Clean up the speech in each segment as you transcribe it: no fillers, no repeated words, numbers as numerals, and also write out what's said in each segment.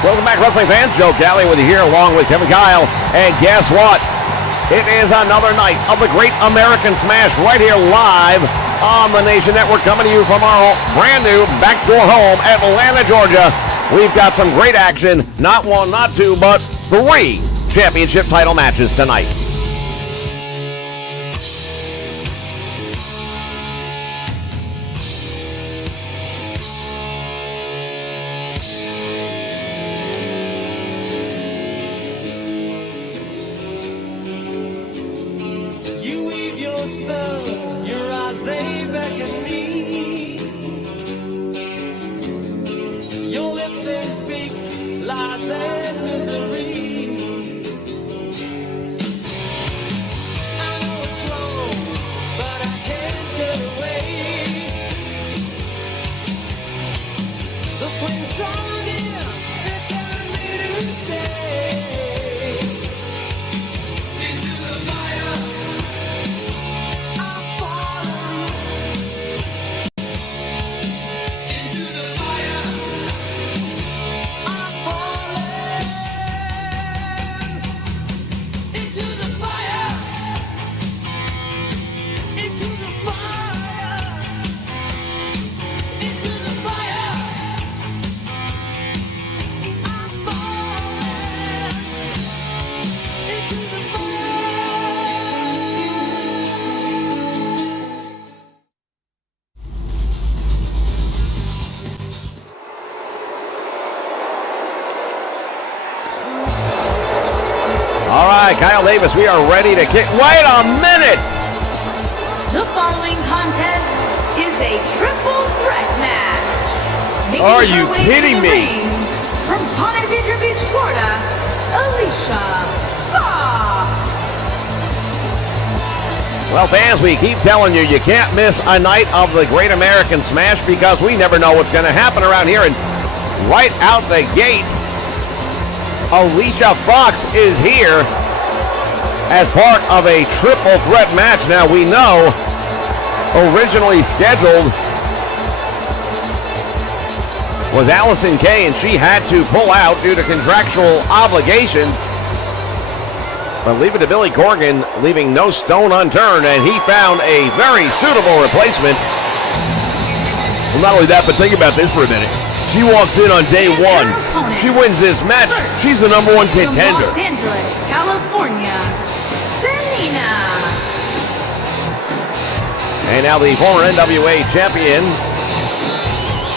Welcome back, wrestling fans. Joe Galli with you here along with Kevin Kyle. And guess what? It is another night of the Great American Smash right here live on the Nation Network, coming to you from our brand new backdoor home, Atlanta, Georgia. We've got some great action. Not one, not two, but three championship title matches tonight. Your eyes, they beckon me. Your lips, they speak lies and misery. I know it's wrong, but I can't turn away. The flame's drawn in, they're telling me to stay. All right, Kyle Davis, we are ready to kick. Wait a minute! The following contest is a triple threat match. Are you kidding me? From Ponte Beach, Florida, Alicia Fox. Well, fans, we keep telling you, you can't miss a night of the Great American Smash because we never know what's going to happen around here. And right out the gate, Alicia Fox is here as part of a triple threat match. Now, we know originally scheduled was Allison Kay, and she had to pull out due to contractual obligations. But leave it to Billy Corgan, leaving no stone unturned, and he found a very suitable replacement. Well, not only that, but think about this for a minute. She walks in on day one. She wins this match. She's the number one contender. Los Angeles, California, Selena. And now the former NWA champion,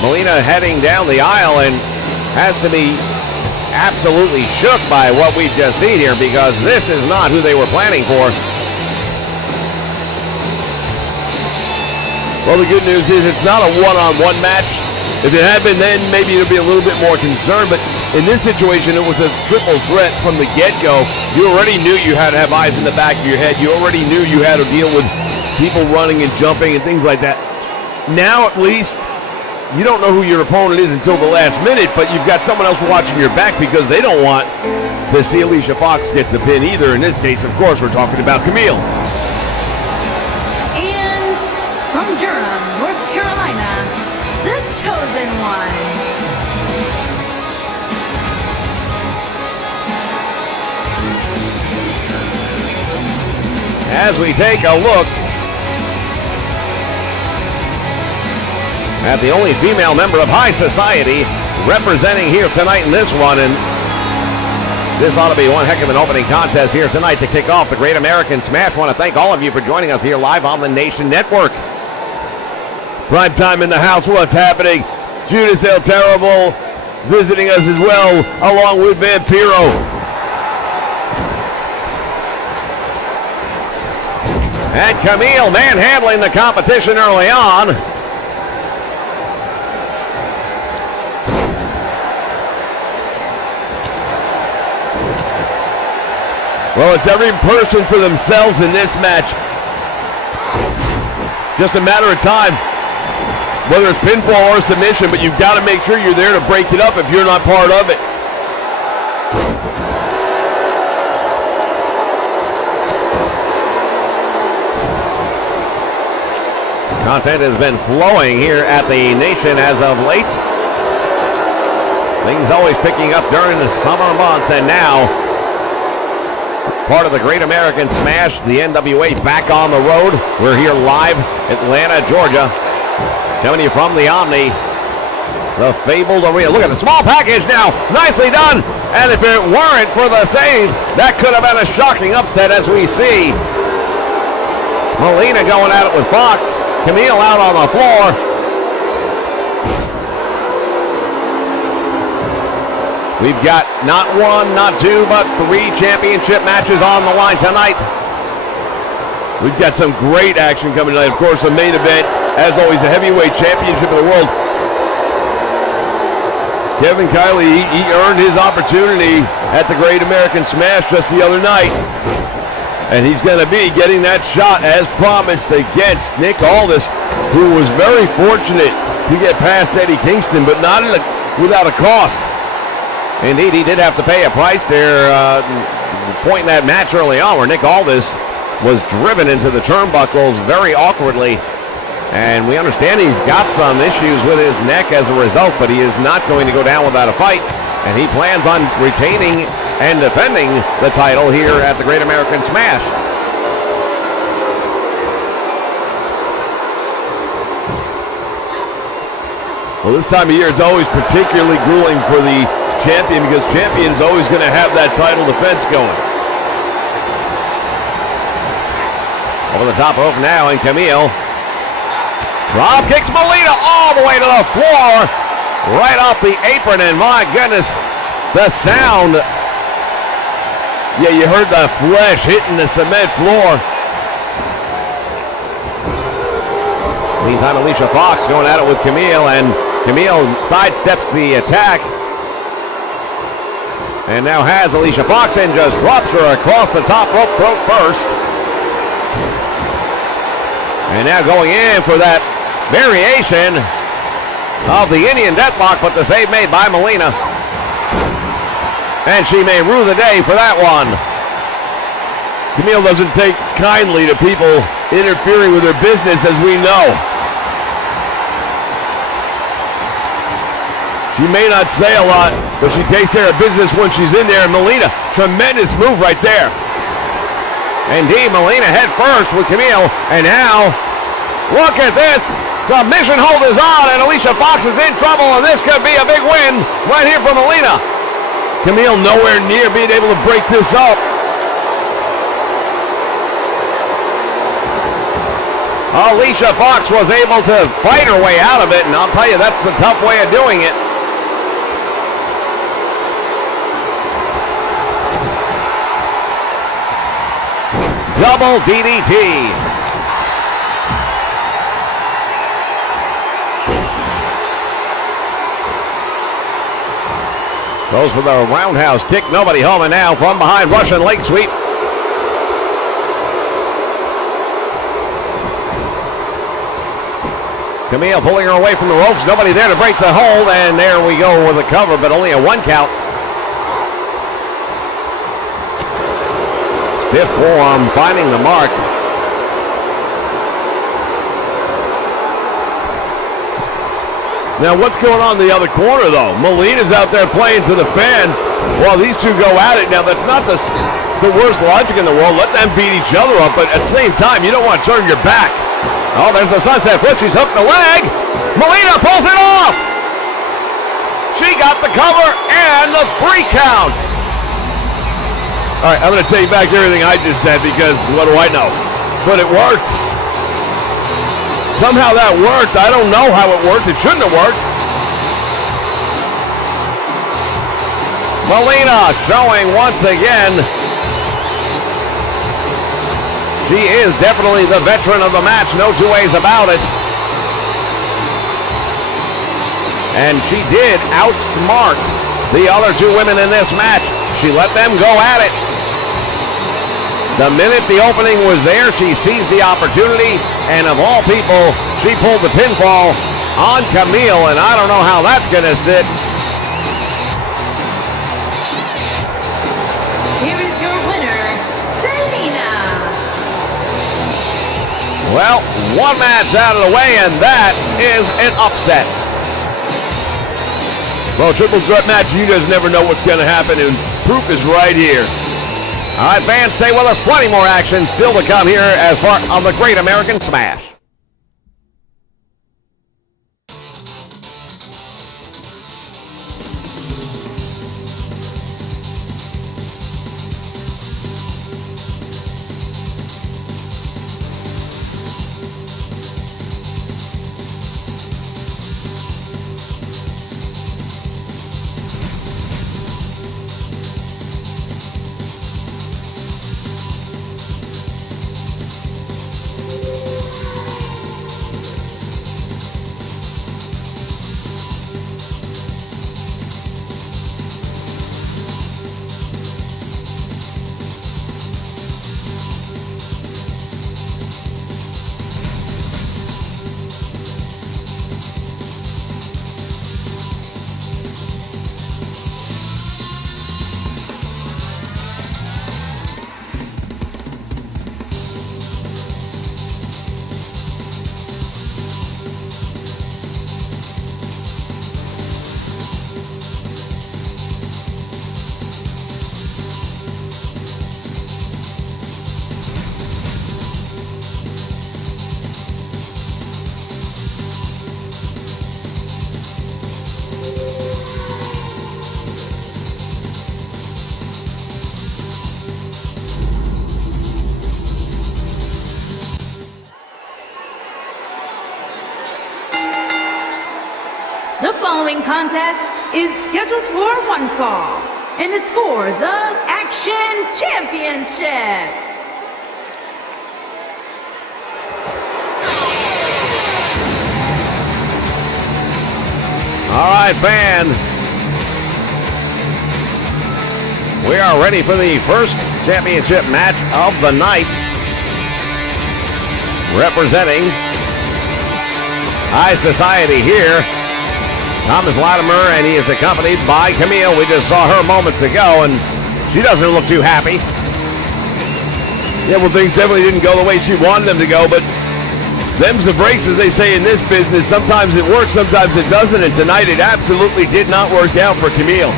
Melina, heading down the aisle and has to be absolutely shook by what we've just seen here because this is not who they were planning for. Well, the good news is it's not a one-on-one match. If it had been then, maybe there'd be a little bit more concern, but in this situation, it was a triple threat from the get-go. You already knew you had to have eyes in the back of your head. You already knew you had to deal with people running and jumping and things like that. Now, at least, you don't know who your opponent is until the last minute, but you've got someone else watching your back because they don't want to see Alicia Fox get the pin either. In this case, of course, we're talking about Camille. And from Durham, North Carolina, the Chosen One. As we take a look at the only female member of High Society representing here tonight in this one, and this ought to be one heck of an opening contest here tonight to kick off the Great American Smash. I want to thank all of you for joining us here live on the Nation Network. Prime time in the house, what's happening? Judas El Terrible visiting us as well, along with Vampiro. And Camille manhandling the competition early on. Well, it's every person for themselves in this match. Just a matter of time, whether it's pinfall or submission, but you've got to make sure you're there to break it up if you're not part of it. Content has been flowing here at the Nation as of late. Things always picking up during the summer months, and now part of the Great American Smash, the NWA back on the road. We're here live, Atlanta, Georgia, coming to you from the Omni, the fabled arena. Look at the small package now, nicely done. And if it weren't for the save, that could have been a shocking upset, as we see Melina going at it with Fox. Camille out on the floor. We've got not one, not two, but 3 championship matches on the line tonight. We've got some great action coming tonight. Of course, the main event, as always, the heavyweight championship of the world. Kevin Kiley, he earned his opportunity at the Great American Smash just the other night. And he's going to be getting that shot as promised against Nick Aldis, who was very fortunate to get past Eddie Kingston, but not without a cost. Indeed, he did have to pay a price there, point in that match early on where Nick Aldis was driven into the turnbuckles very awkwardly. And we understand he's got some issues with his neck as a result, but he is not going to go down without a fight. And he plans on retaining and defending the title here at the Great American Smash. Well, this time of year is always particularly grueling for the champion, because champion's always going to have that title defense going. Over the top rope now, and Camille drop kicks Melina all the way to the floor, right off the apron, and my goodness, the sound. Yeah, you heard the flesh hitting the cement floor. Meantime, Alicia Fox going at it with Camille, and Camille sidesteps the attack. And now has Alicia Fox and just drops her across the top rope throat first. And now going in for that variation of the Indian deathlock, but the save made by Melina. And she may rue the day for that one. Camille doesn't take kindly to people interfering with her business, as we know. She may not say a lot, but she takes care of business when she's in there. And Melina, tremendous move right there. Indeed, Melina head first with Camille. And now, look at this. Submission hold is on, and Alicia Fox is in trouble, and this could be a big win right here for Melina. Camille nowhere near being able to break this up. Alicia Fox was able to fight her way out of it, and I'll tell you, that's the tough way of doing it. Double DDT. Goes for the roundhouse kick. Nobody home, and now from behind, Russian leg sweep. Camille pulling her away from the ropes. Nobody there to break the hold, and there we go with a cover, but only a 1 count. Stiff forearm finding the mark. Now what's going on in the other corner, though? Melina's out there playing to the fans while these two go at it. Now that's not the worst logic in the world. Let them beat each other up, but at the same time, you don't want to turn your back. Oh, there's the sunset flip. She's hooked the leg. Melina pulls it off. She got the cover and the 3 count. All right, I'm going to take back everything I just said, because what do I know? But it worked. Somehow that worked. I don't know how it worked. It shouldn't have worked. Melina showing once again. She is definitely the veteran of the match. No 2 ways about it. And she did outsmart the other 2 women in this match. She let them go at it. The minute the opening was there, she seized the opportunity, and of all people, she pulled the pinfall on Camille, and I don't know how that's going to sit. Here is your winner, Selena. Well, 1 match out of the way, and that is an upset. Well, triple threat match, you just never know what's going to happen, and proof is right here. All right, fans, stay with us. Plenty more action still to come here as part of the Great American Smash. The following contest is scheduled for one fall and is for the Action Championship. All right, fans. We are ready for the first championship match of the night. Representing High Society here, Thomas Latimer, and he is accompanied by Camille. We just saw her moments ago, and she doesn't look too happy. Yeah, well, things definitely didn't go the way she wanted them to go, but them's the breaks, as they say in this business. Sometimes it works, sometimes it doesn't, and tonight it absolutely did not work out for Camille.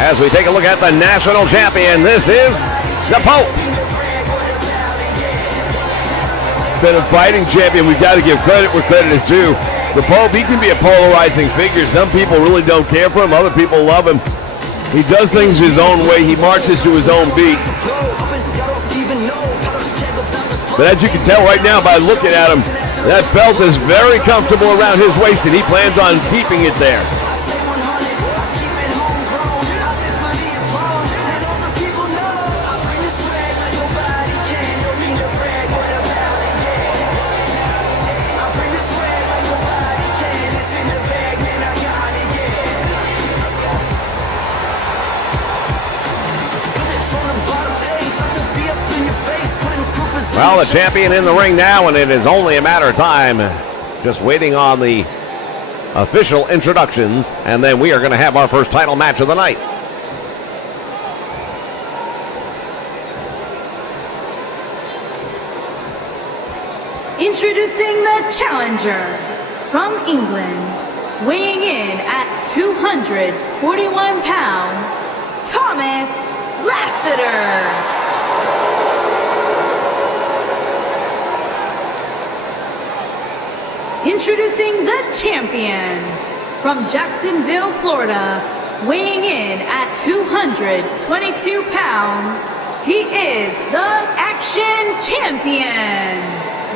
As we take a look at the national champion, this is the Pope. Been a fighting champion. We've got to give credit where credit is due. The Pope, he can be a polarizing figure. Some people really don't care for him. Other people love him. He does things his own way. He marches to his own beat. But as you can tell right now by looking at him, that belt is very comfortable around his waist, and he plans on keeping it there. Well, the champion in the ring now, and it is only a matter of time. Just waiting on the official introductions, and then we are going to have our first title match of the night. Introducing the challenger from England, weighing in at 241 pounds, Thomas Lassiter. Introducing the champion from Jacksonville, Florida, weighing in at 222 pounds, he is the Action Champion,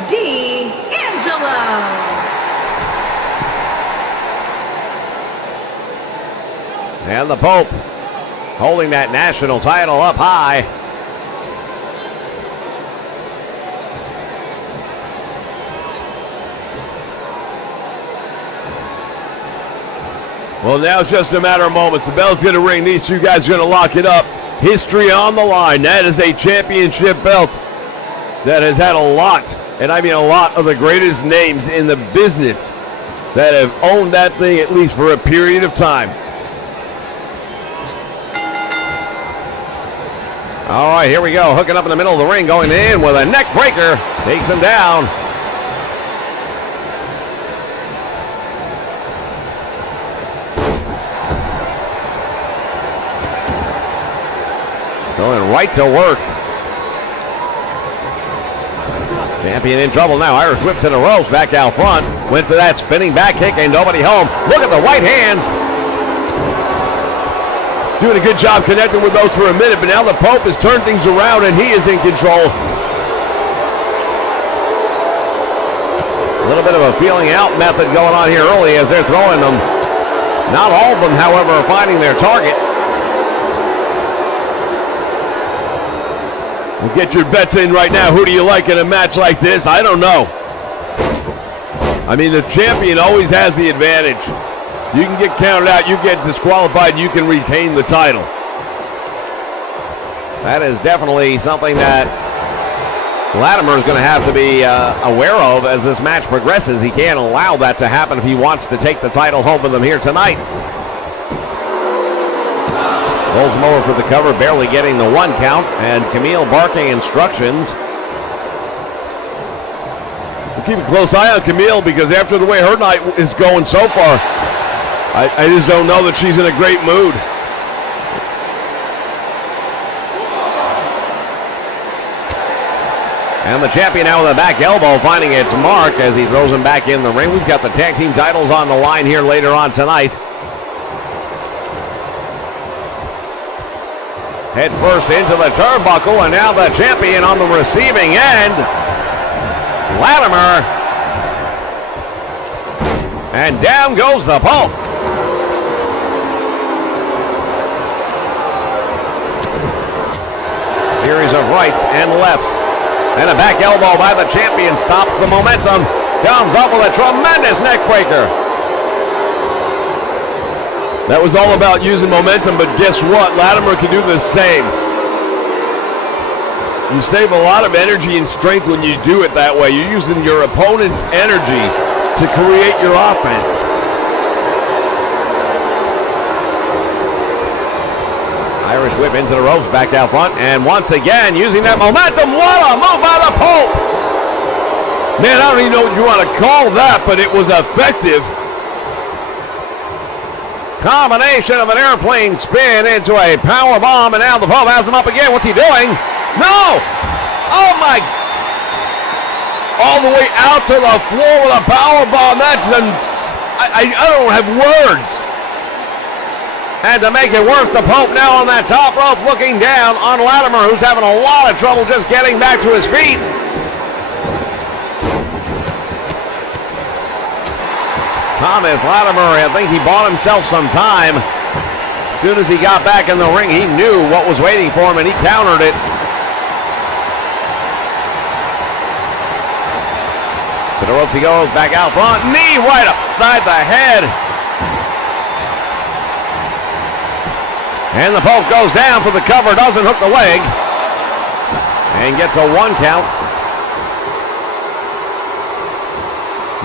D'Angelo. And the Pope holding that national title up high. Well, now it's just a matter of moments. The bell's going to ring. These two guys are going to lock it up. History on the line. That is a championship belt that has had a lot, and I mean a lot, of the greatest names in the business that have owned that thing at least for a period of time. All right, here we go. Hooking up in the middle of the ring, going in with a neck breaker. Takes him down. Going right to work. Champion in trouble now. Irish whip to the ropes, back out front. Went for that spinning back kick and nobody home. Look at the white hands. Doing a good job connecting with those for a minute, but now the Pope has turned things around and he is in control. A little bit of a feeling out method going on here early as they're throwing them. Not all of them, however, are finding their target. Well, get your bets in right now. Who do you like in a match like this? I don't know. I mean, the champion always has the advantage. You can get counted out, you get disqualified, you can retain the title. That is definitely something that Latimer is going to have to be aware of as this match progresses. He can't allow that to happen if he wants to take the title home with him here tonight. Rolls him over for the cover, barely getting the 1 count, and Camille barking instructions. We'll keep a close eye on Camille because after the way her night is going so far, I just don't know that she's in a great mood. And the champion now with a back elbow finding its mark as he throws him back in the ring. We've got the tag team titles on the line here later on tonight. Head first into the turnbuckle, and now the champion on the receiving end. Latimer. And down goes the Pope. Series of rights and lefts. And a back elbow by the champion stops the momentum. Comes up with a tremendous neck breaker. That was all about using momentum, but guess what? Latimer can do the same. You save a lot of energy and strength when you do it that way. You're using your opponent's energy to create your offense. Irish whip into the ropes, back out front, and once again using that momentum. What a move by the Pope! Man, I don't even know what you want to call that, but it was effective. Combination of an airplane spin into a power bomb, and now the Pope has him up again. What's he doing? No! Oh my! All the way out to the floor with a power bomb. That's I don't have words. And to make it worse, the Pope now on that top rope looking down on Latimer, who's having a lot of trouble just getting back to his feet. Thomas Latimer, I think he bought himself some time. As soon as he got back in the ring, he knew what was waiting for him, and he countered it. To the ropes he goes, back out front, knee right upside the head. And the Pope goes down for the cover, doesn't hook the leg, and gets a 1 count.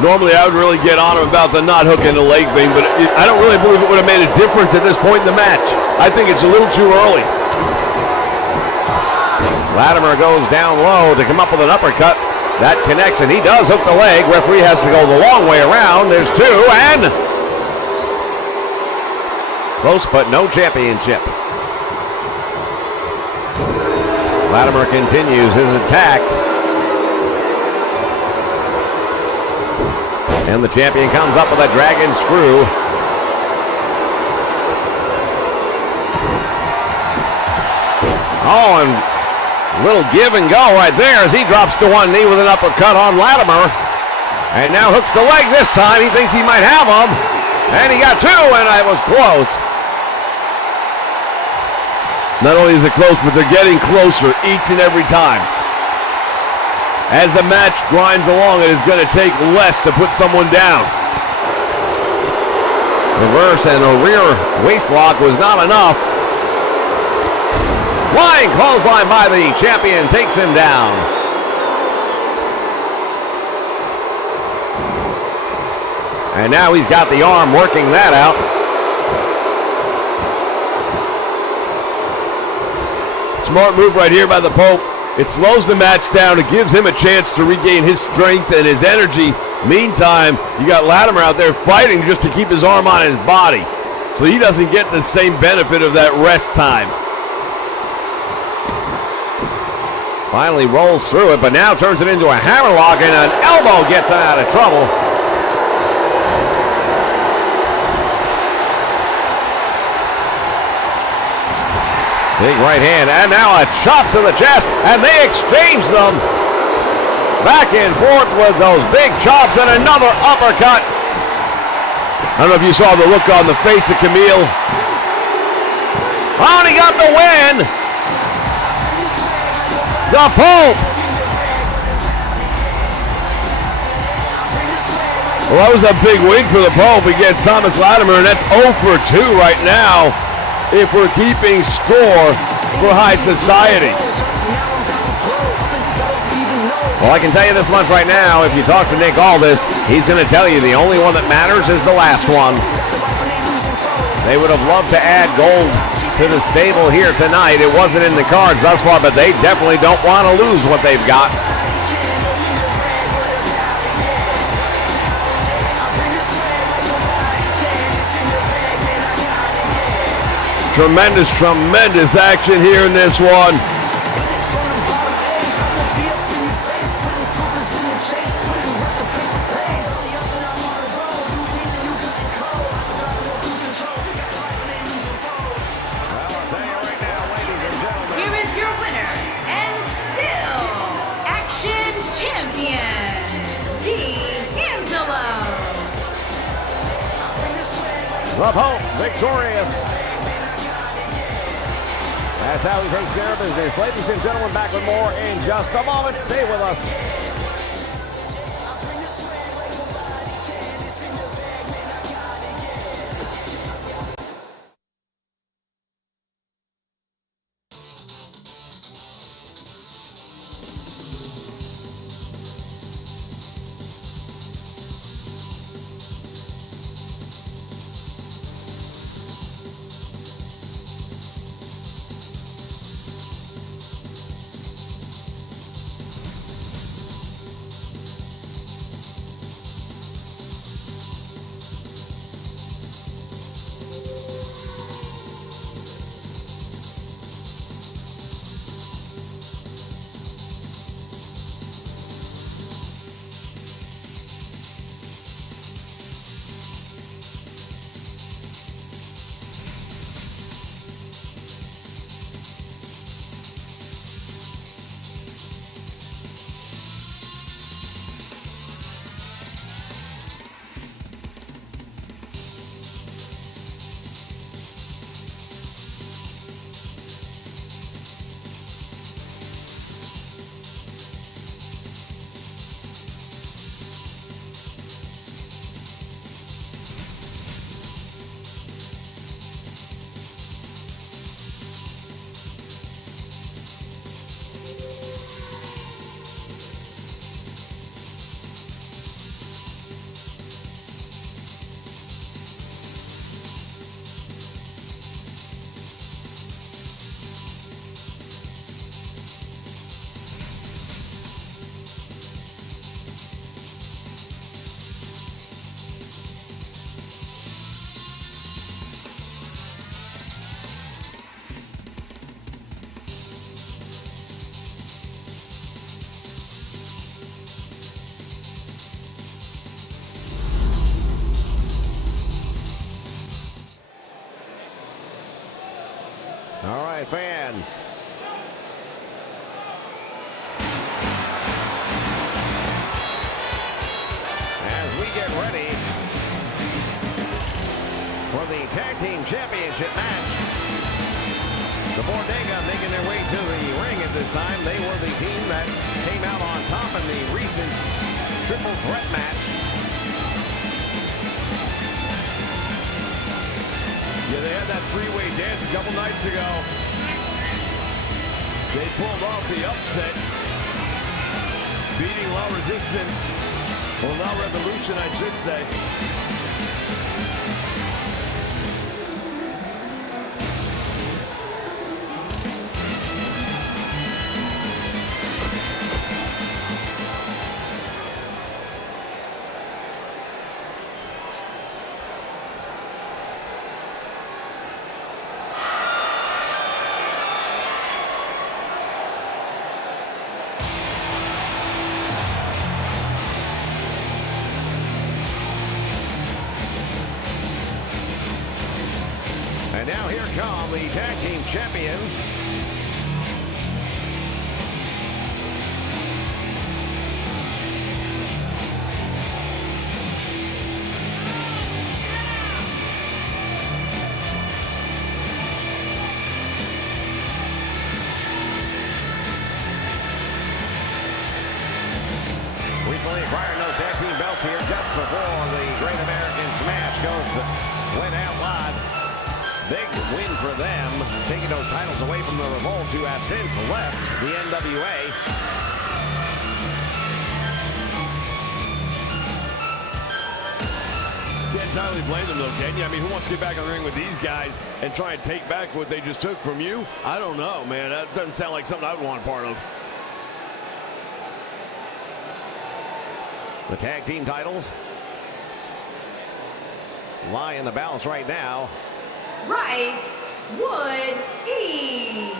Normally, I would really get on him about the not hooking the leg thing, but I don't really believe it would have made a difference at this point in the match. I think it's a little too early. Latimer goes down low to come up with an uppercut. That connects, and he does hook the leg. Referee has to go the long way around. There's 2, and close, but no championship. Latimer continues his attack. And the champion comes up with a dragon screw. Oh, and a little give and go right there as he drops to one knee with an uppercut on Latimer. And now hooks the leg this time. He thinks he might have him. And he got 2, and it was close. Not only is it close, but they're getting closer each and every time. As the match grinds along, it is going to take less to put someone down. Reverse and a rear waist lock was not enough. Flying clothesline by the champion takes him down. And now he's got the arm working that out. Smart move right here by the Pope. It slows the match down. It gives him a chance to regain his strength and his energy. Meantime, you got Latimer out there fighting just to keep his arm on his body. So he doesn't get the same benefit of that rest time. Finally rolls through it, but now turns it into a hammerlock, and an elbow gets him out of trouble. Big right hand, and now a chop to the chest, and they exchange them. Back and forth with those big chops, and another uppercut. I don't know if you saw the look on the face of Camille. Oh, and he got the win. The Pope. Well, that was a big win for the Pope against Thomas Latimer, and that's 0 for 2 right now if we're keeping score for high society. Well, I can tell you this much right now. If you talk to Nick Aldis, he's going to tell you the only one that matters is the last one. They would have loved to add gold to the stable here tonight. It wasn't in the cards thus far, but they definitely don't want to lose what they've got. Tremendous action here in this one. Here is your winner and still Action Champion, D'Angelo. The Pope victorious. That's how he takes care of business. Ladies and gentlemen, back with more in just a moment. Stay with us. All right, fans. As we get ready for the Tag Team Championship match, the Bodega making their way to the ring at this time. They were the team that came out on top in the recent triple threat match. Yeah, they had that three-way dance a couple nights ago. They pulled off the upset, beating La Resistance, or La Revolution, I should say. And now here come the tag team champions. Recently acquired those tag team belts here just before the Great American Smash went out live. Big win for them, taking those titles away from the Revolt, who have since left the NWA. Can't entirely blame them though, can you? I mean, who wants to get back in the ring with these guys and try and take back what they just took from you? I don't know, man. That doesn't sound like something I would want a part of. The tag team titles lie in the balance right now. Rice, Wood, E,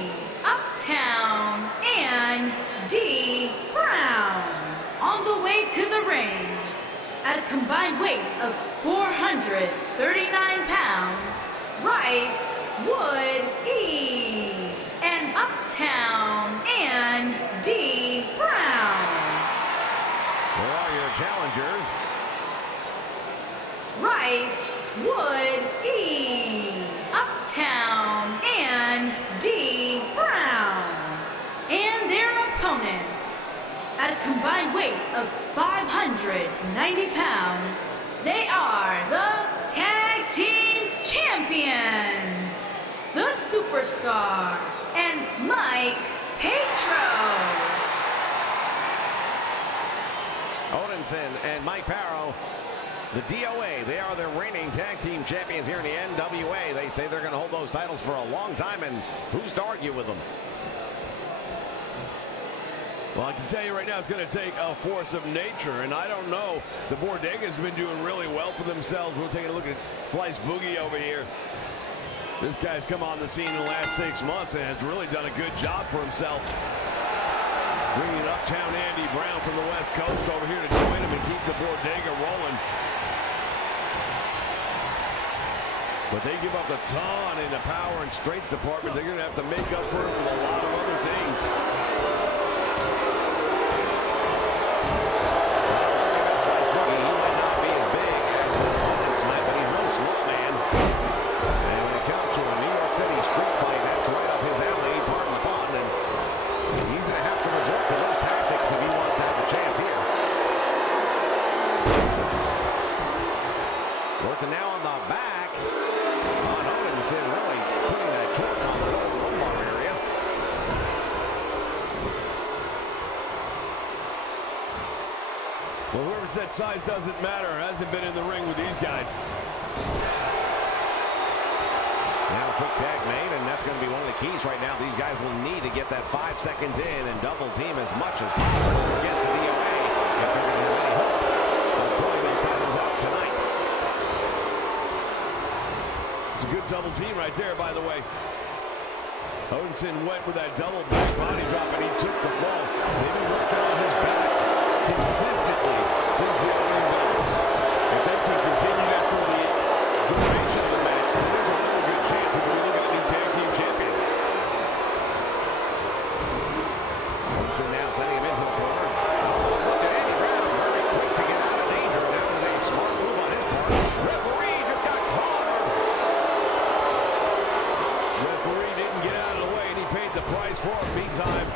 Uptown, and D. Brown on the way to the ring at a combined weight of 439 pounds. Rice, Wood, E, and Uptown, and D. Brown. Here are your challengers. Rice, Wood, E, Uptown, and D. Brown. And their opponents, at a combined weight of 590 pounds, they are the Tag Team Champions, the Superstar, and Mike Petro. Odinson and Mike Parrow, the DOA, they are the reigning tag team champions here in the NWA. They say they're going to hold those titles for a long time, and who's to argue with them? Well, I can tell you right now, it's going to take a force of nature, and I don't know. The Bodega's been doing really well for themselves. We're taking a look at Slice Boogie over here. This guy's come on the scene in the last 6 months and has really done a good job for himself. Bringing Uptown Andy Brown from the West Coast over here to join him and keep the Bodega rolling. But they give up a ton in the power and strength department. They're going to have to make up for it with a lot of other things. Slice Boogie, he might not be as big as his opponents tonight, but he's no small man. And when it comes to a New York City street fight, that's right up his alley, pardon the pun, and he's going to have to resort to those tactics if he wants to have a chance here. Working now on the back on Odinson, really putting that torque on the lower lumbar area. Well, whoever said size doesn't matter hasn't been in the ring with these guys. Now a quick tag made, and that's going to be one of the keys right now. These guys will need to get that 5 seconds in and double team as much as possible against the DOA if they're going to have any hope of pulling those titles out tonight. It's a good double team right there, by the way. Odinson went with that double back body drop, and he took the fall. They've been working on his back consistently since the opening bell. If they can continue that for the duration of the match, then there's a really good chance we're going to be looking at new tag team champions. Odinson now sending him into the corner. Look at Andy Brown, very quick to get out of danger. That was a smart move on his part. Referee just got caught. Referee didn't get out of the way, and he paid the price for it. Meantime,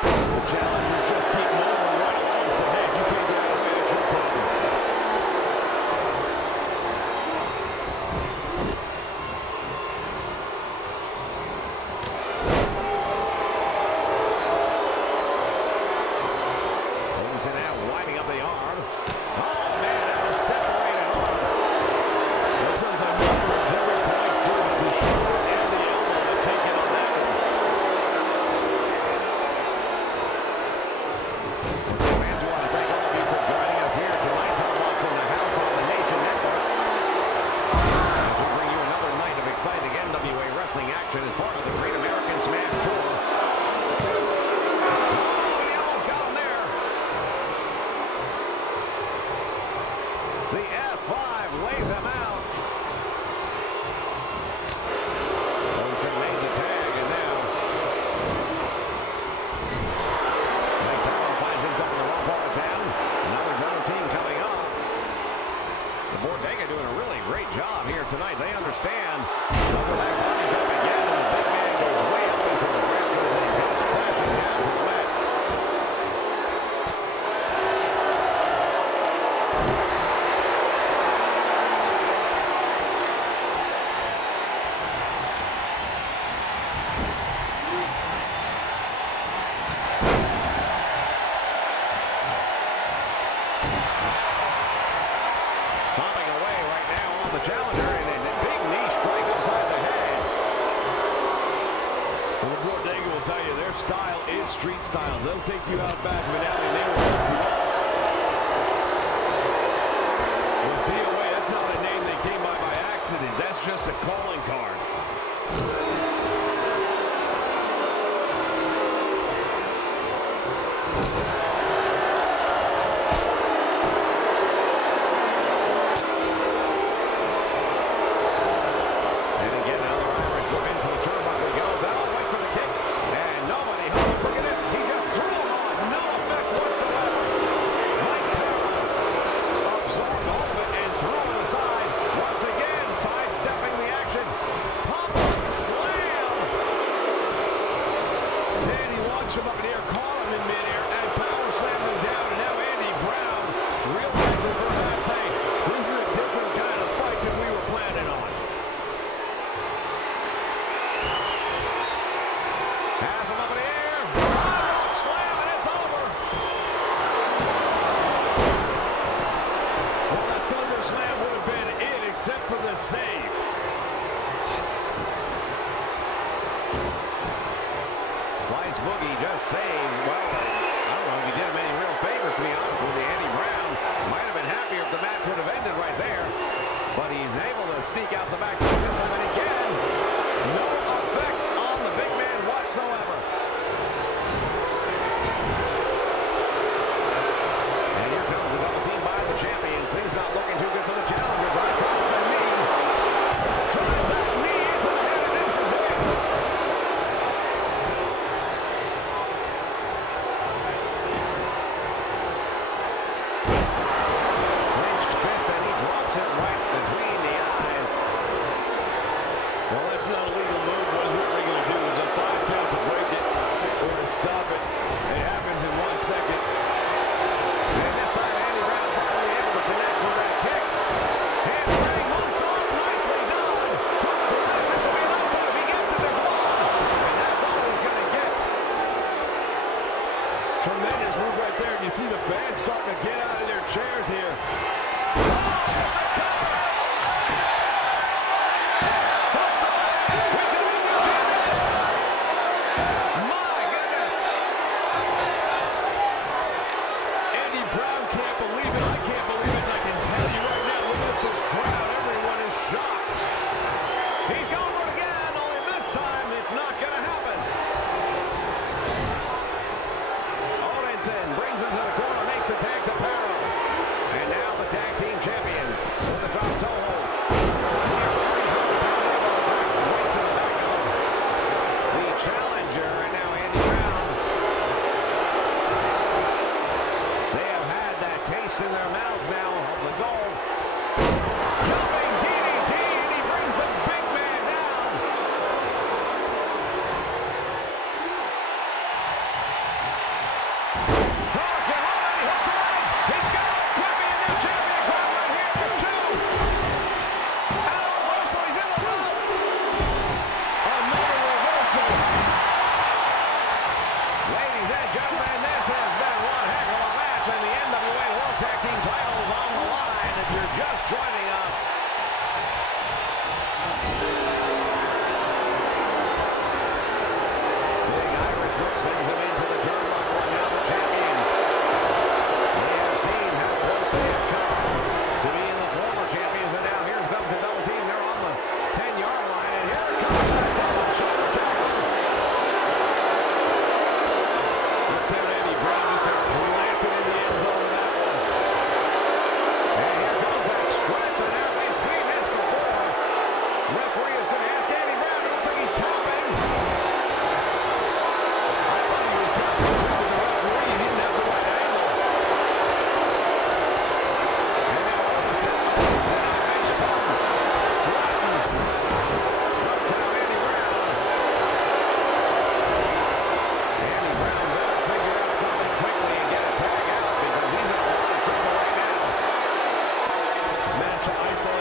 the challengers just keep moving right along to head. You can't get out of the way, that's your problem. Odinson now winding up the arm. Oh, man, that was separated arm. Sometimes I wonder if Derek points to it's the shoulder and the elbow that take it on that one. Fans, we want to thank all of you for joining us here tonight. Talk about in the house on the Nation Network. As we bring you another night of exciting NWA wrestling action as part of the Great American Smash Tour. Oh, he almost got him there. The F5 lays him out. Ortega doing a really great job here tonight. They understand. Double back body drop again, and the big man goes way up into the rafters and goes crashing down to the mat. Stomping away right now on the challenger, and a big knee strike upside the head. Well, Ortega will tell you their style is street style. They'll take you out back of an alley and they will lift you up. Well, TOA, that's not a name they came by accident. That's just a calling card. And again, another Irish whip into the turnbuckle. He goes out, wait for the kick, and nobody held him. Look at it. He just threw him on. No effect whatsoever. Mike Perra absorbed all of it and threw him aside. Once again, sidestepping the action. Pop slam. And he launched him up in the air, caught him in midair, and power slammed him down. And now Andy Brown realizing perhaps, hey, this is a different kind of fight than we were planning on. Has him up in the air. Sidewalk slam, and it's over. Well, that thunder slam would have been it, except for the save. Slice Boogie just saved. Well, I don't know if he did him any real favors, to be honest with you. Andy Brown might have been happier if the match would have ended right there. But he's able to sneak out the back door this time, and again, no effect on the big man whatsoever. And here comes a double team by the champions. Things not looking too good for the challenger. Right across the knee. Drives that knee into the net, and this is it. Clenched fist, and he drops it right between the eyes. Well, that's not a legal move. What is Ripley going to do? Is a 5 count to break it or to stop it? It happens in 1 second. And this time, Andy Brown finally able to connect with that kick. And Ray moves on. Nicely done. Puts the leg. This will be an upset. If he gets it, there's one. And that's all he's going to get. Tremendous move right there. And you see the fans starting to get out of their chairs here. Puts the leg. We can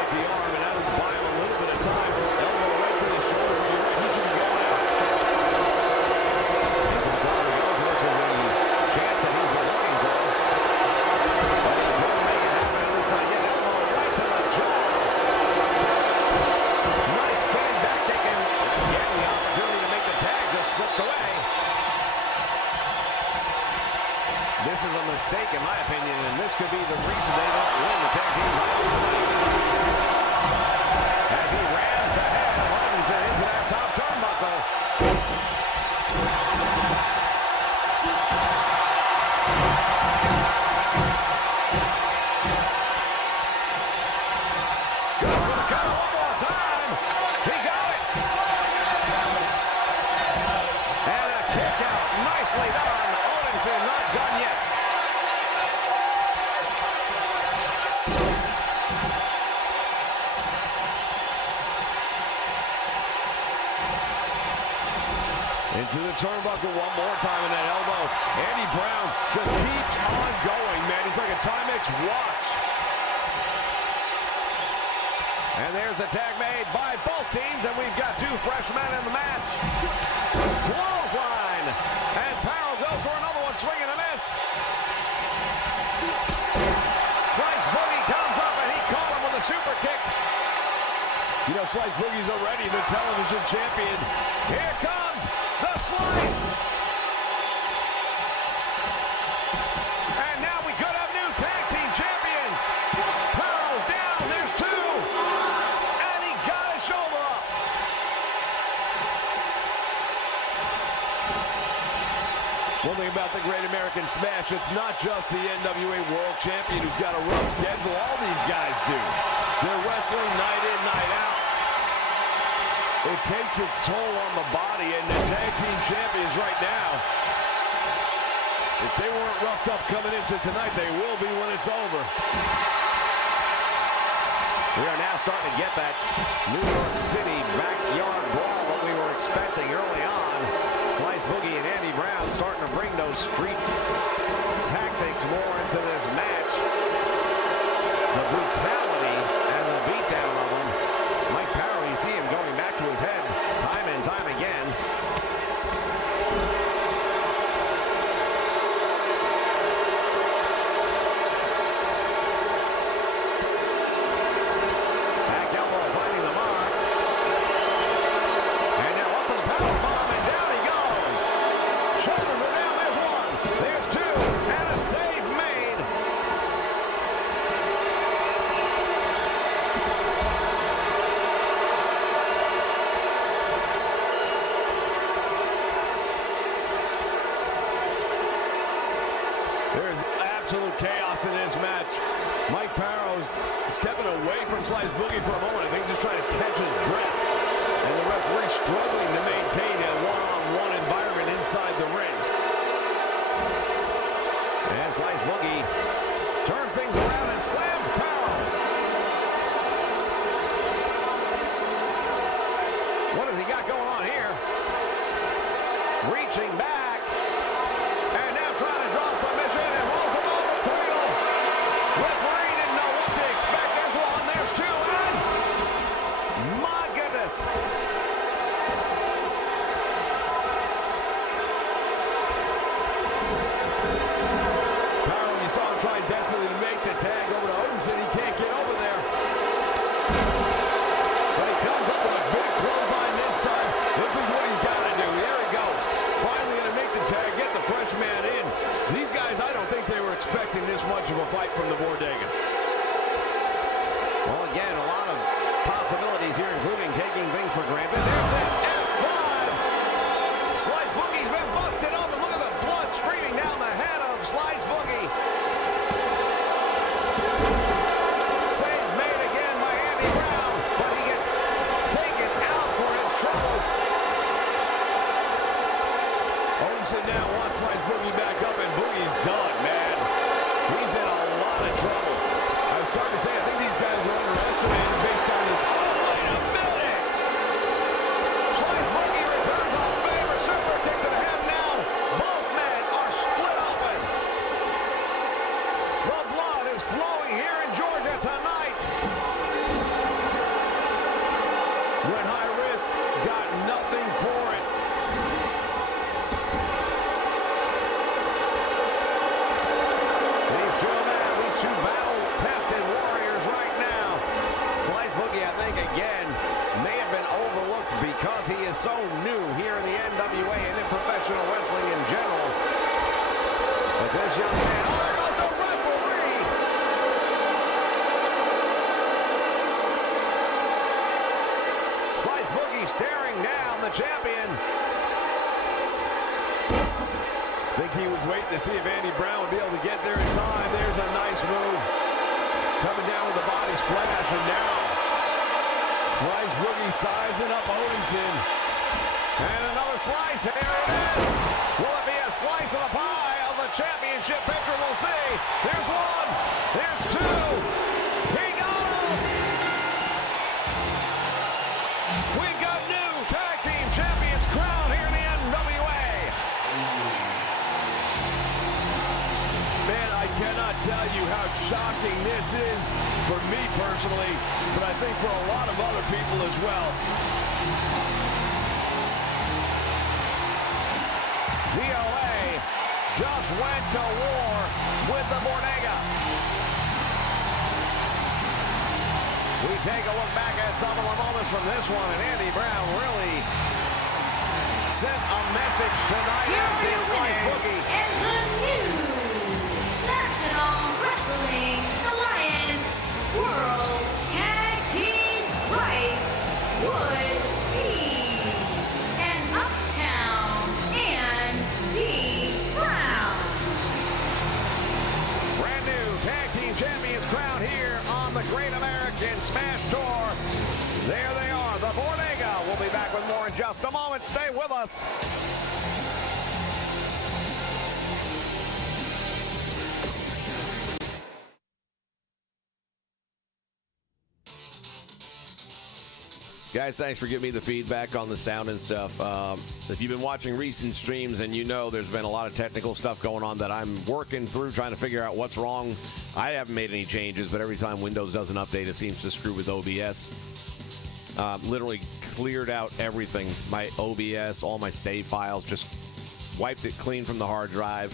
the arm, and that'll buy him a little bit of time. Elbow right to the shoulder. You're right. He should be going out. Into the corner he goes. This is a chance that he's been looking for. But he couldn't make it happen, at least not yet. Elbow right to the jaw. Nice spin back kick, and again, the opportunity to make the tag just slipped away. This is a mistake, in my opinion, and this could be the reason they don't win the tag team title tonight. As he rams the head of Robinson into that top turnbuckle. Goes for the cover one more time. He got it. And a kick out. Nicely done. Odinson not done yet. Into the turnbuckle one more time in that elbow. Andy Brown just keeps on going, man. He's like a Timex watch. And there's the tag made by both teams, and we've got two fresh men in the match. Clothesline. And Farrell goes for another one, swing and a miss. Slice Boogie comes up, and he caught him with a super kick. You know, Slice Boogie's already the television champion. Here comes the Slice. And now we could have new tag team champions. Pearl's down, there's two. And he got his shoulder up. One thing about the Great American Smash, it's not just the NWA World Champion who's got a rough schedule. All these guys do. They're wrestling night in, night out. It takes its toll on the body, and the tag team champions right now, if they weren't roughed up coming into tonight, they will be when it's over. We are now starting to get that New York City backyard brawl that we were expecting early on. Slice Boogie and Andy Brown starting to bring those street tactics more into this match. The brutality and the beatdown of them. Mike Power, you see him going back to his head time and time again. Back elbow finding the mark. And now up for the power bomb, and down he goes. Shoulders are down, there's one, there's two, and a save made. There's absolute chaos in this match. Mike Barrows stepping away from Slice Boogie for a moment. I think just trying to catch his breath. And the referee struggling to maintain a one-on-one environment inside the ring. And Slice Boogie turns things around and slams Barrow. What has he got going on here? Reaching back. And now trying to draw submission and rolls him off the cradle. Referee didn't know what to expect. There's one, there's two, and my goodness. Power, you saw him trying desperately to make the tag over to Odinson. He can't get over there. But he comes up with a big clothesline this time. This is what he's got to do. Here he goes. Finally going to make the tag, get the fresh man in. These guys, I don't think they were expecting this much of a fight from the Bodega. Well, again, a lot of possibilities here, including taking things for granted. There's that F5. Slice Boogie's been busted up, and look at the blood streaming down the head of Slice Boogie. Save made again by Andy Brown, but he gets taken out for his troubles. Odinson now wants Slice Boogie back up, and Boogie's done, man. He's in a lot of trouble. I was starting to say, I think these guys were underestimated based on this. Oh, wait a minute! Slice Boogie returns on favor. Super kick to the head now. Both men are split open. The blood is flowing here in Georgia tonight. Boogie, I think, again, may have been overlooked because he is so new here in the NWA and in professional wrestling in general. But this young man, oh, there goes the referee! Slice Boogie staring down the champion. I think he was waiting to see if Andy Brown would be able to get there in time. There's a nice move. Coming down with the body splash, and now Slice Boogie sizing up Odinson. And another slice, here it is. Will it be a slice of the pie of the championship picture? We'll see. There's one, there's two. He got him. We've got new tag team champions crowned here in the NWA. Man, I cannot tell you how shocking this is for me personally, but I think for a lot of other people as well. DOA just went to war with the Bodega. We take a look back at some of the moments from this one, and Andy Brown really sent a message tonight. Here As are did your Slice winners Boogie. and the new National Wrestling Alliance World Tag Team Rice Wood E and Uptown Andy Brown. Brand new tag team champions crowned here on the Great American Smash Tour. There they are, the Bodega. We'll be back with more in just a moment. Stay with us. Guys, thanks for giving me the feedback on the sound and stuff. If you've been watching recent streams, and you know there's been a lot of technical stuff going on that I'm working through, trying to figure out what's wrong. I haven't made any changes, but every time Windows does an update, it seems to screw with OBS. Literally cleared out everything. My OBS, all my save files, just wiped it clean from the hard drive,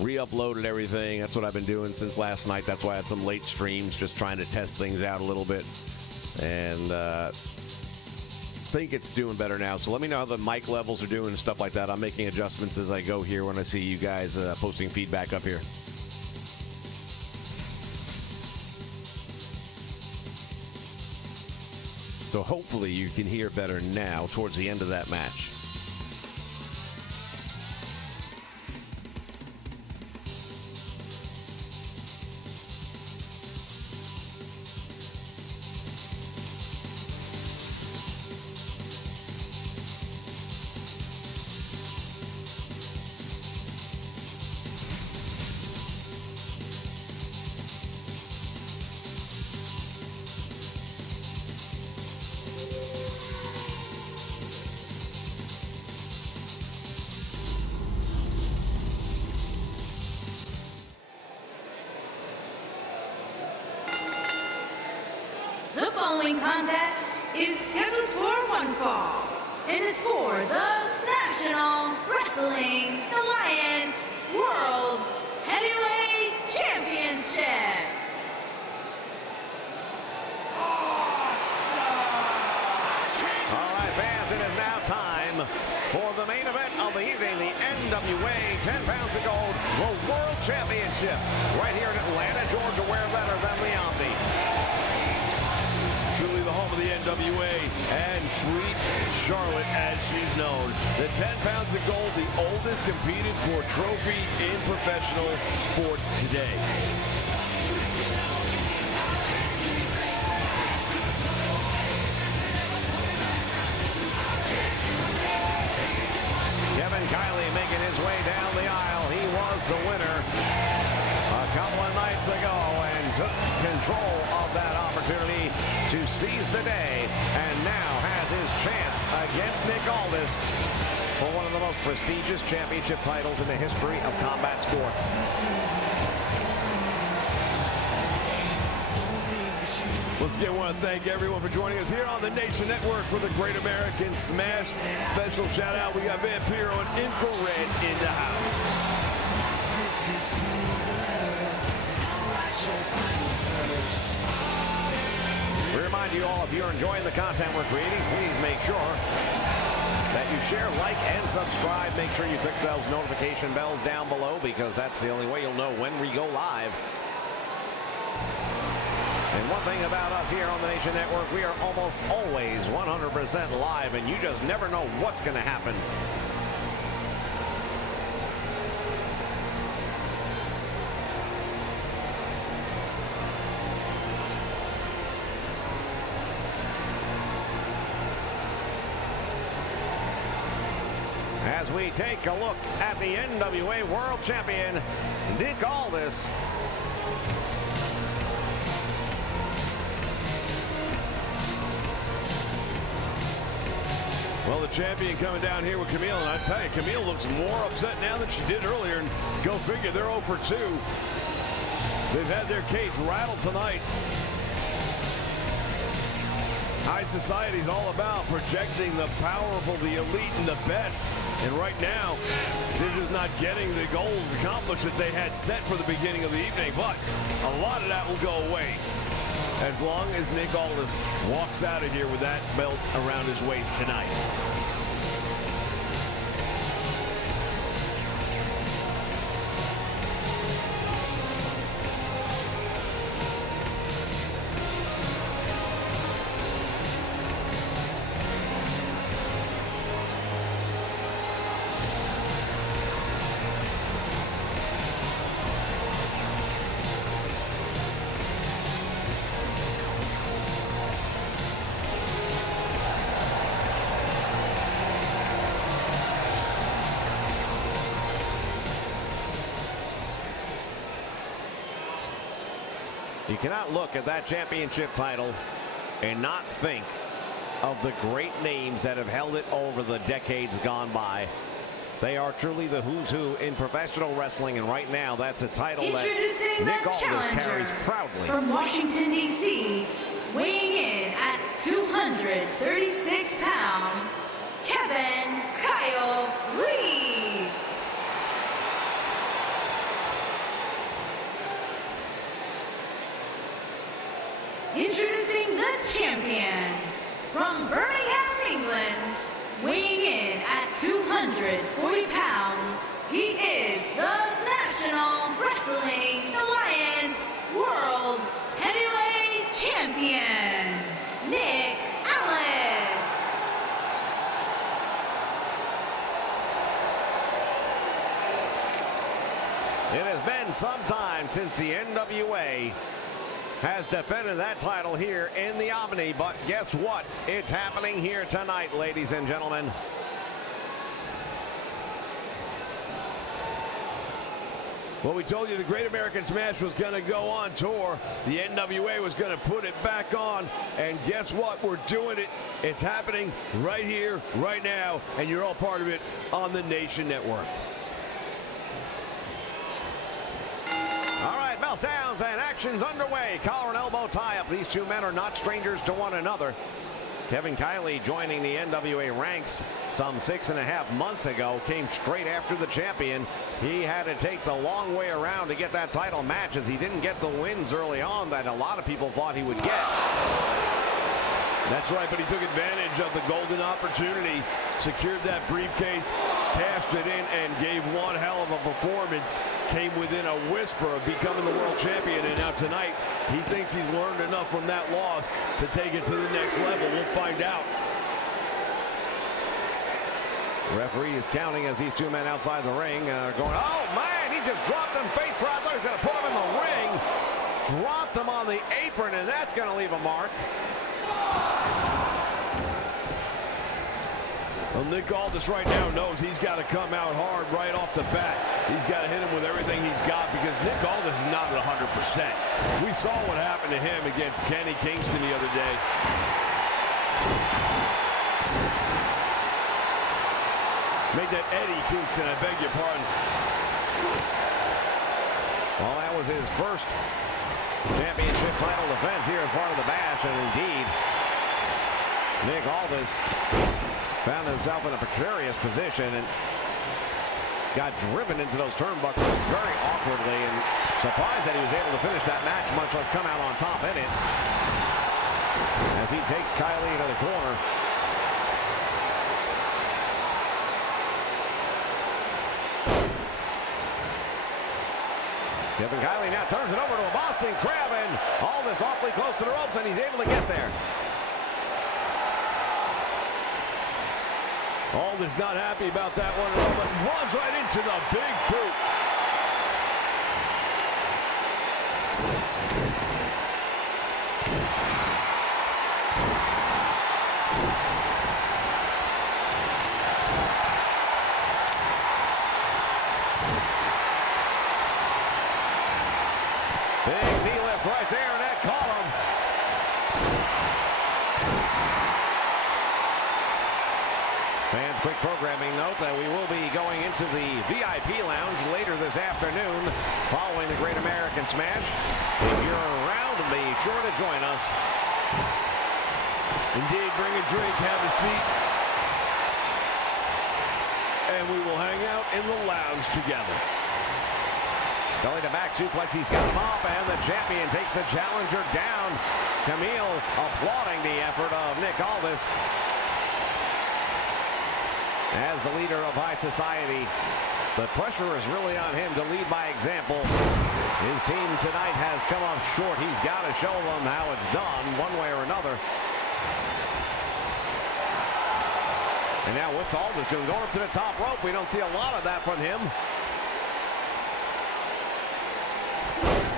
re-uploaded everything. That's what I've been doing since last night. That's why I had some late streams, just trying to test things out a little bit. And think it's doing better now. So let me know how the mic levels are doing and stuff like that. I'm making adjustments as I go here when I see you guys posting feedback up here. So hopefully you can hear better now towards the end of that match. The following contest is scheduled for one fall and is for the National Wrestling Alliance World Heavyweight Championship. All right, fans, it is now time for the main event of the evening, the NWA 10 pounds of gold, the World Championship, right here in Atlanta, Georgia, where better than Leondi. Truly the home of the NWA and Sweet Charlotte, as she's known. The 10 pounds of gold, the oldest competed for trophy in professional sports today. Kevin Kiley making his way down the aisle. He was the winner a couple of nights ago and took control of that opportunity to seize the day, and now has his chance against Nick Aldis for one of the most prestigious championship titles in the history of combat sports. Once again, I want to thank everyone for joining us here on the Nation Network for the Great American Smash. Special shout out, we got Vampiro and Infrared in the house. We remind you all, if you're enjoying the content we're creating, please make sure that you share, like, and subscribe. Make sure you click those notification bells down below, because that's the only way you'll know when we go live. And one thing about us here on the Nation Network, we are almost always 100% live, and you just never know what's going to happen. As we take a look at the NWA World Champion, Nick Aldis. Well, the champion coming down here with Camille, and I tell you, Camille looks more upset now than she did earlier, and go figure, they're 0 for 2. They've had their cage rattled tonight. High society is all about projecting the powerful, the elite, and the best. And right now, they're just not getting the goals accomplished that they had set for the beginning of the evening. But a lot of that will go away as long as Nick Aldis walks out of here with that belt around his waist tonight. You cannot look at that championship title and not think of the great names that have held it over the decades gone by. They are truly the who's who in professional wrestling, and right now that's a title that Nick Aldis carries proudly. From Washington, D.C., weighing in at 236 pounds, Kevin Kyle Lee. Introducing the champion from Birmingham, England, weighing in at 240 pounds, he is the National Wrestling Alliance World Heavyweight Champion, Nick Aldis. It has been some time since the NWA has defended that title here in the Omni, but guess what? It's happening here tonight, ladies and gentlemen. Well, we told you the Great American Smash was going to go on tour. The NWA was going to put it back on, and guess what? We're doing it. It's happening right here, right now, and you're all part of it on the Nation Network. All right, bell sounds and action's underway. Collar and elbow tie-up. These two men are not strangers to one another. Kevin Kiley joining the NWA ranks some 6.5 months ago, came straight after the champion. He had to take the long way around to get that title match, as he didn't get the wins early on that a lot of people thought he would get. That's right, but he took advantage of the golden opportunity, secured that briefcase, cashed it in, and gave one hell of a performance. Came within a whisper of becoming the world champion, and now tonight he thinks he's learned enough from that loss to take it to the next level. We'll find out. Referee is counting as these two men outside the ring are going, oh man, he just dropped him face first. I thought he was going to put him in the ring. Dropped him on the apron, and that's going to leave a mark. Well, Nick Aldis right now knows he's got to come out hard right off the bat. He's got to hit him with everything he's got, because Nick Aldis is not at 100%. We saw what happened to him against Kenny Kingston the other day. Make that Eddie Kingston, I beg your pardon. Well, that was his first championship title defense here as part of the Bash, and indeed, Nick Aldis found himself in a precarious position and got driven into those turnbuckles very awkwardly, and surprised that he was able to finish that match, much less come out on top in it. as he takes Kylie into the corner. Kevin Kylie now turns it over to a Boston Crab, and Aldis awfully close to the ropes, and he's able to get there. Aldis not happy about that one at all, but runs right into the big boot. Big knee lift right there, and that caught him. Fans, quick programming note that we will be going into the VIP lounge later this afternoon following the Great American Smash. If you're around, be sure to join us. Indeed, bring a drink, have a seat, and we will hang out in the lounge together. Belly to back suplex, he's got him up, and the champion takes the challenger down. Camille applauding the effort of Nick Aldis. As the leader of High Society, the pressure is really on him to lead by example. His team tonight has come up short. He's got to show them how it's done one way or another. And now what's Aldis doing? Going up to the top rope. We don't see a lot of that from him.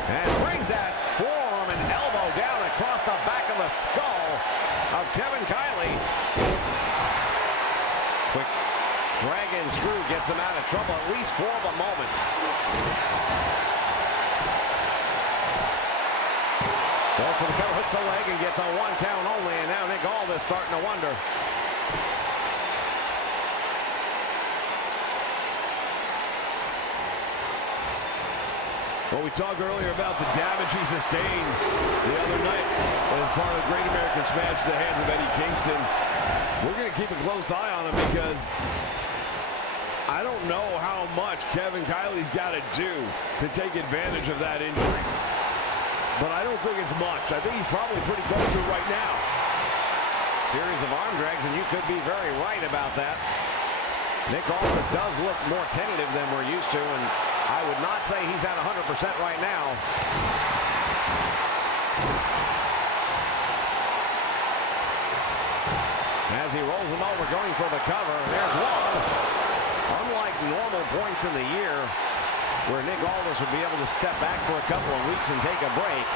And brings that forearm and elbow down across the back of the skull of Kevin Kylie. Quick dragon screw gets him out of trouble, at least for the moment. Goes for the cover, hooks the leg, and gets a 1 count only. And now Nick Aldis starting to wonder. Well, we talked earlier about the damage he sustained the other night as part of the Great American Smash at the hands of Eddie Kingston. We're going to keep a close eye on him because I don't know how much Kevin Kylie's got to do to take advantage of that injury. But I don't think it's much. I think he's probably pretty close to it right now. Series of arm drags, and you could be very right about that. Nick Aldis does look more tentative than we're used to, and I would not say he's at 100% right now. As he rolls him over, going for the cover. There's one. Unlike normal points in the year, where Nick Aldis would be able to step back for a couple of weeks and take a break,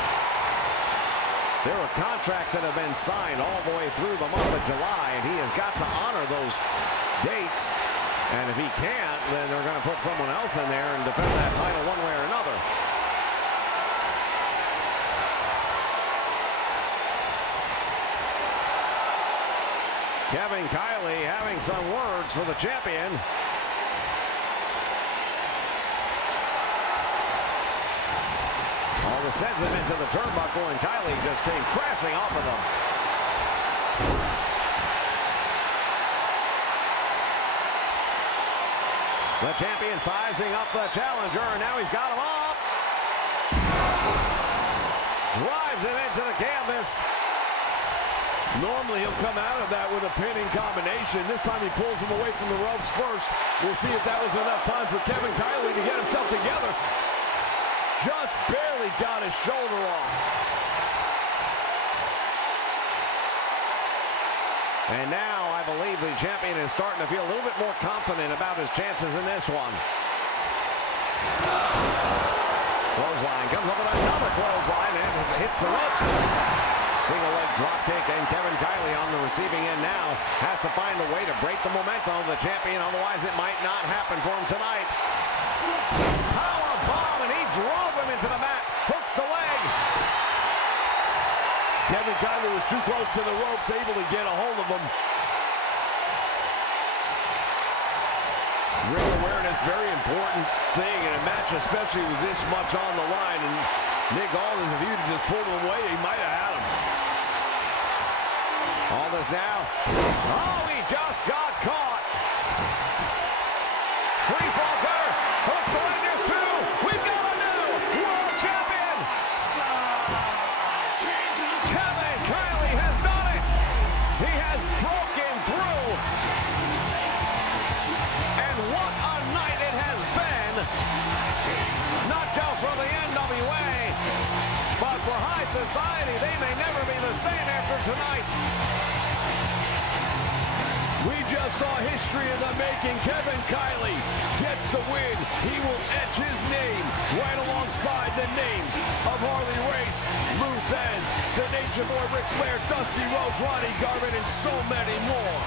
there are contracts that have been signed all the way through the month of July, and he has got to honor those dates. And if he can't, then they're going to put someone else in there and defend that title one way or another. Kevin Kylie having some words for the champion. Aldis sends him into the turnbuckle, and Kylie just came crashing off of them. The champion sizing up the challenger, and now he's got him up. Drives him into the canvas. Normally he'll come out of that with a pinning combination. This time he pulls him away from the ropes first. We'll see if that was enough time for Kevin Kylie to get himself together. Just barely got his shoulder off. And now I believe the champion is starting to feel a little bit more confident about his chances in this one. Clothesline comes up with another clothesline and hits the ropes. Single leg drop kick, and Kevin Kylie on the receiving end now has to find a way to break the momentum of the champion, otherwise it might not happen for him tonight. Power bomb, and he drove him into the mat. Hooks the leg. Kevin Kylie was too close to the ropes, able to get a hold of him. Ring awareness, very important thing in a match, especially with this much on the line. And Nick Aldis, if he'd just pulled him away, he might have had him. Aldis now. Oh, he just got caught. Free fall cutter. Hooks the leg. There's two. We've got a new world champion. Kevin Kylie has done not just for the NWA, but for high society. They may never be the same after tonight. We just saw history in the making. Kevin Kiley gets the win. He will etch his name right alongside the names of Harley Race, Lou Thez, the Nature Boy, Ric Flair, Dusty Rhodes, Ronnie Garvin, and so many more.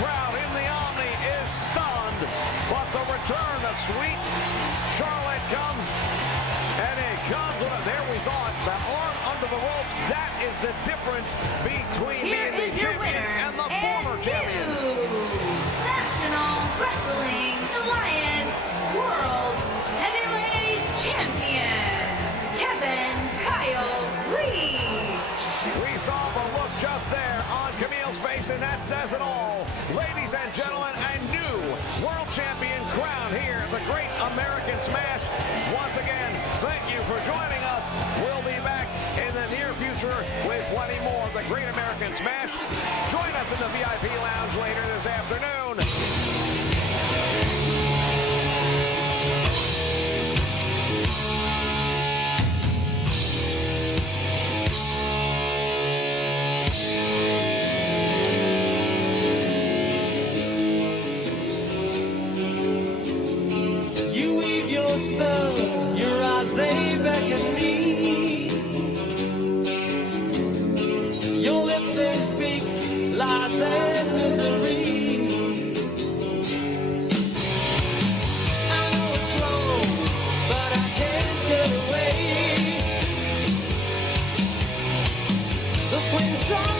Crowd in the Omni is stunned, but the return of Sweet Charlotte comes, and it comes with a, there we saw it, the arm under the ropes. That is the difference between Here being the is your champion winner and the former champion. National Wrestling Alliance World Heavyweight Champion, Kevin Kyle Lee. We saw the look just there on Camille's face, and that says it all. Ladies and gentlemen, a new world champion crowned here, the Great American Smash. Once again, thank you for joining us. We'll be back in the near future with plenty more of the Great American Smash. Join us in the VIP lounge later this afternoon. You weave your spell, your eyes they beckon me. Your lips they speak lies and misery. I know it's wrong, but I can't turn away. The flames draw